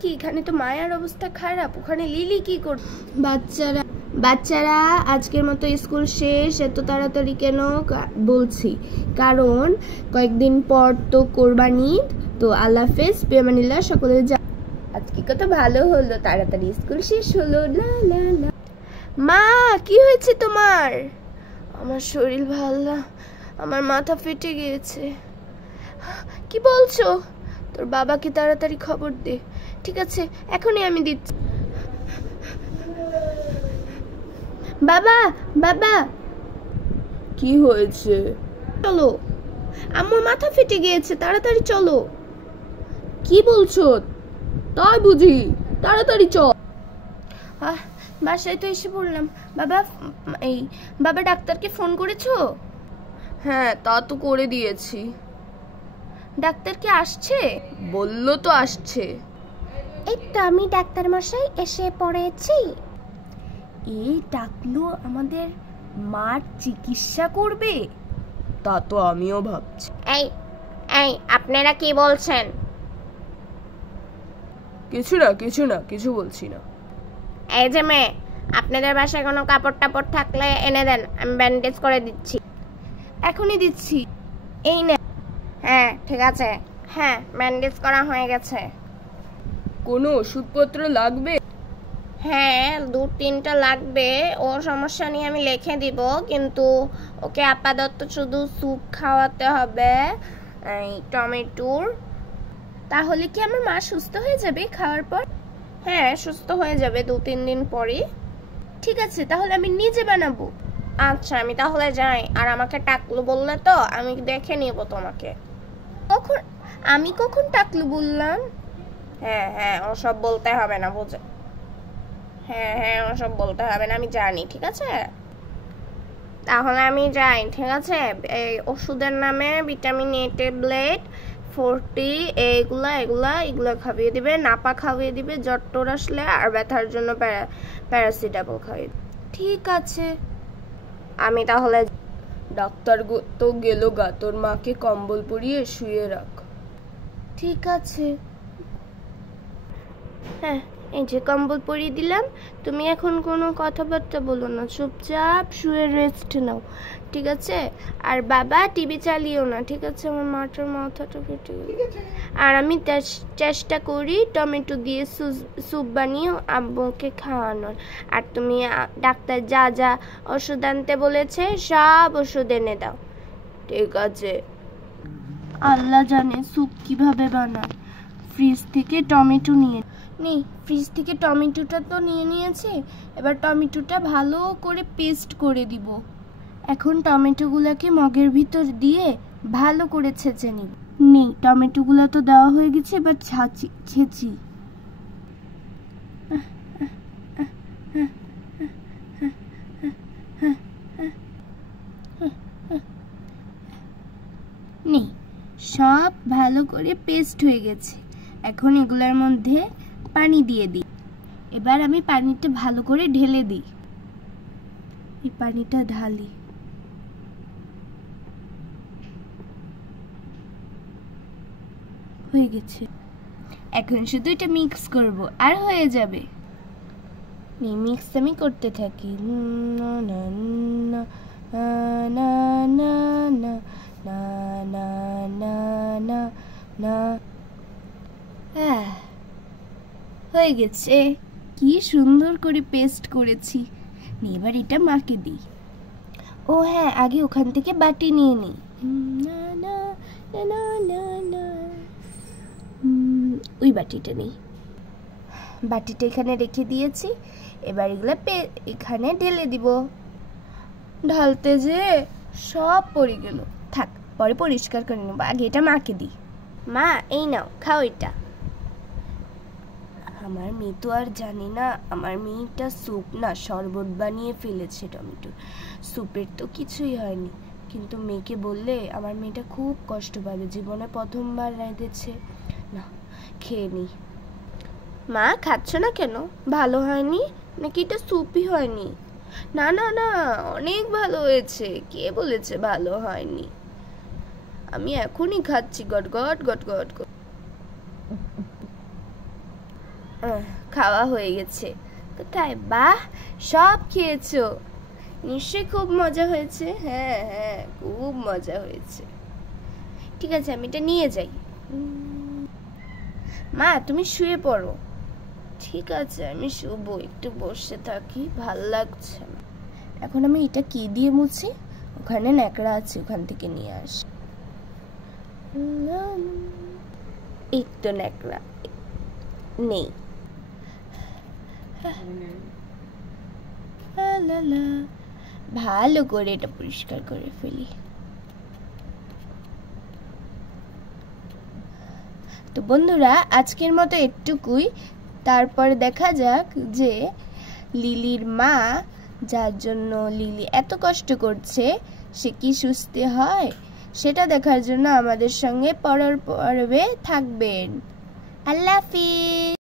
কি এখানে তো মায়ার অবস্থা খারাপ, ওখানে লিলি কি কর? বাচ্চারা আজকের মতো স্কুল শেষ। এত তাড়াতাড়ি কেন বলছি? কারণ কয়েকদিন পর তো কোরবানি ঈদ। তো আল্লাহ হাফেজ, বেমানিল্লাহ, সকলে যা। আজকে কত ভালো হলো, তাড়াতাড়ি স্কুল শেষ হলো। লা লা লা। মা, কি হয়েছে তোমার? আমার শরীর ভালো না, আমার মাথা ফেটে গিয়েছে। কি বলছো? তোর বাবাকে তাড়াতাড়ি খবর দে। ঠিক আছে, এখনই আমি দিচ্ছি। বাবা, বাবা। কি হয়েছে? চলো, আম্মুর মাথা ফেটে গিয়েছে, তাড়াতাড়ি চলো। কি বলছো? তাই বুঝি, তাড়াতাড়ি চল। বাসায় তো এসে পড়লাম। বাবা ডাক্তারকে ফোন করেছো? হ্যাঁ, তা তো করে দিয়েছি। ডাক্তার কি আসছে? বললো তো আসছে। এই তো আমি ডাক্তার মশাই এসে পড়েছি। এই ডাকলো আমাদের মার চিকিৎসা করবে? তা তো আমিও ভাবছি। এই এই আপনারা কি বলছেন? কিছু না, কিছু বলছি না। এই যে মেয়ে, আপনাদের বাসায় কোনো কাপড় টাপড় থাকলে এনে দেন, আমি ব্যান্ডেজ করে দিচ্ছি। এখনই দিচ্ছি, এই নে। হ্যাঁ ঠিক আছে, হ্যাঁ ব্যান্ডেজ করা হয়ে গেছে। কোনো ওষুধপত্র লাগবে? হ্যাঁ 2-3টা লাগবে, ওর সমস্যা নিয়ে আমি লিখে দিব, কিন্তু ওকে আপাতত শুধু স্যুপ খাওয়াতে হবে এই টমেটোর। তাহলে কি আমার মা সুস্থ হয়ে যাবে খাওয়ার পর? হ্যাঁ সুস্থ হয়ে যাবে 2-3 দিন পরই। ঠিক আছে, তাহলে আমি নিজে বানাবো। আচ্ছা আমি তাহলে যাই। আর আমাকে টাকলু বললে তো আমি দেখে নিব তোমাকে। আমি কখন টাকলু বললাম? হ্যাঁ ওসব বলতে হবে না, বুঝে। হ্যাঁ ওসব বলতে হবে না, আমি জানি। ঠিক আছে, তাহলে আমি যাই। ঠিক আছে, এই ওষুধের নামে ভিটামিন এ ট্যাবলেট 40 এগুলা খাইয়ে দিবে, নাপা খাইয়ে দিবে জ্বর টোর আসলে, আর ব্যথার জন্য প্যারাসিটামল খাইয়ে। ঠিক আছে, আমি তাহলে। ডাক্তার তো গেল গা, তোর মাকে কম্বল পরিয়ে শুয়ে রাখ। ঠিক আছে। হ্যাঁ, এই যে কম্বল পরিয়ে দিলাম। তুমি এখন কোনো কথাবার্তা বলো না, চুপচাপ শুয়ে রেস্ট নাও। ঠিক আছে? আর বাবা টিভি চালিও না। ঠিক আছে? আমার মাটার মাথাটা ফেটে গেছে। আর আমি চেষ্টা করি টমেটো দিয়ে স্যুপ বানিয়ে আব্বুকে খাওয়ানোর। আর তুমি ডাক্তার যা যা ওষুধ আনতে বলেছে সব ওষুধ এনে দাও। ঠিক আছে? আল্লাহ জানে স্যুপ কিভাবে বানায়। ফ্রিজ থেকে টমেটো ফ্রিজ থেকে টমেটোটা তো নিয়ে নিয়েছে। এবার টমেটোটা ভালো করে পেস্ট করে দিব। এখন টমেটোগুলোকে মগের ভিতর দিয়ে ভালো করে ছেঁচে নিব। টমেটোগুলো তো দেওয়া হয়ে গেছে, এবার ছেঁচি। সব ভালো করে পেস্ট হয়ে গেছে। এখন এগুলোর মধ্যে পানি দিয়ে দিই। এবার আমি পানিটা ভালো করে ঢেলে দিই। এই পানিটা ঢালি। হয়ে গেছে। এখন শুধু এটা মিক্স করব, আর হয়ে যাবে। মিক্স আমি করতে থাকি। না না না না না না না না না না না। হয়ে গেছে। কি সুন্দর করে পেস্ট করেছি। এবার এটা মাকে দিই। ও হ্যাঁ, আগে ওখান থেকে বাটি নিয়ে নিই। ওই বাটিটা নেই। বাটিটা এখানে রেখে দিয়েছি। এবার এগুলো এখানে ঢেলে দিব। ঢালতে যে সব পড়ে গেল। থাক, পরে পরিষ্কার করে নেবো। আগে এটা মাকে দিই। মা, এই নাও, খাও এটা। আমার মেয়ে তো আর জানি না, আমার মেয়েটা স্যুপ না শরবত বানিয়ে ফেলেছে টমেটোর। স্যুপের তো কিছুই হয়নি, কিন্তু মেয়েকে বললে আমার মেয়েটা খুব কষ্ট পাবে। জীবনে প্রথমবার রেঁধেছে। না, খেয়ে নি। মা, খাচ্ছ না কেন? ভালো হয়নি নাকি? এটা স্যুপই হয়নি? না না না, অনেক ভালো হয়েছে। কে বলেছে ভালো হয়নি? আমি এখনই খাচ্ছি। Goat goat goat goat. খাওয়া হয়ে গেছে। কোথায়? বাহ, সব খেয়েছো, নিশ্চয়ই খুব মজা হয়েছে। হ্যাঁ হ্যাঁ, খুব মজা হয়েছে। ঠিক আছে, আমি এটা নিয়ে যাই। মা তুমি শুয়ে পড়ো। ঠিক আছে, আমি শুবো, একটু বসে থাকি, ভাল লাগছে না। এখন আমি এটা কি দিয়ে মুছি? ওখানে ন্যাকড়া আছে, ওখান থেকে নিয়ে আসি। এই তো ন্যাকড়া নেই। ভালো করে এটা পরিষ্কার করে ফেলি। তো বন্ধুরা, আজকের মতো এটুকুই। তারপর দেখা যাক যে লিলির মা, যার জন্য লিলি এত কষ্ট করছে, সে কি সুস্থ হয়, সেটা দেখার জন্য আমাদের সঙ্গে পরের পর্বে থাকবেন। আল্লাহ হাফিজ।